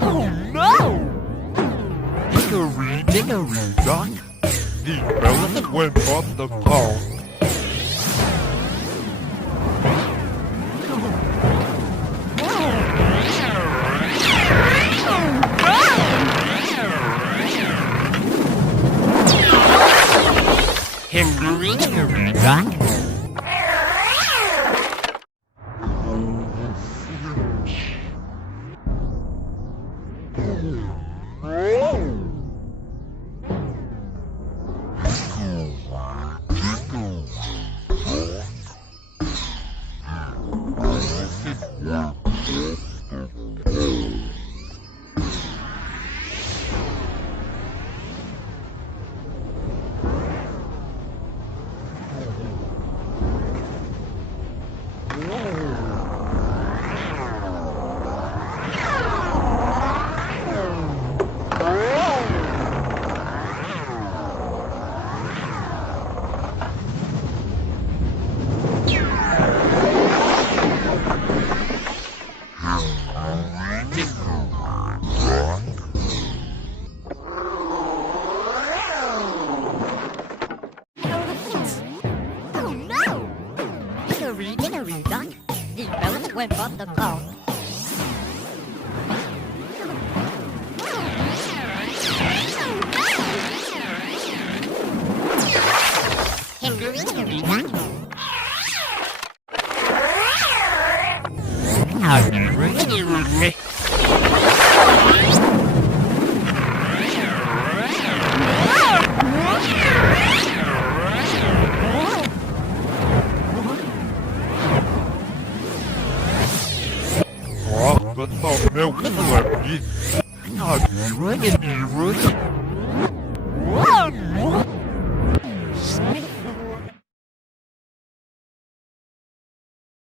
Oh no! Dickory, Dickory, Doc. The elephant went off the pole. Hickory, Dickory, Doc. Dickory, Dickory, Doc. The elephant went off the pole. Hickory, Dickory, Doc. But oh, meu, que não é bonito. Ah,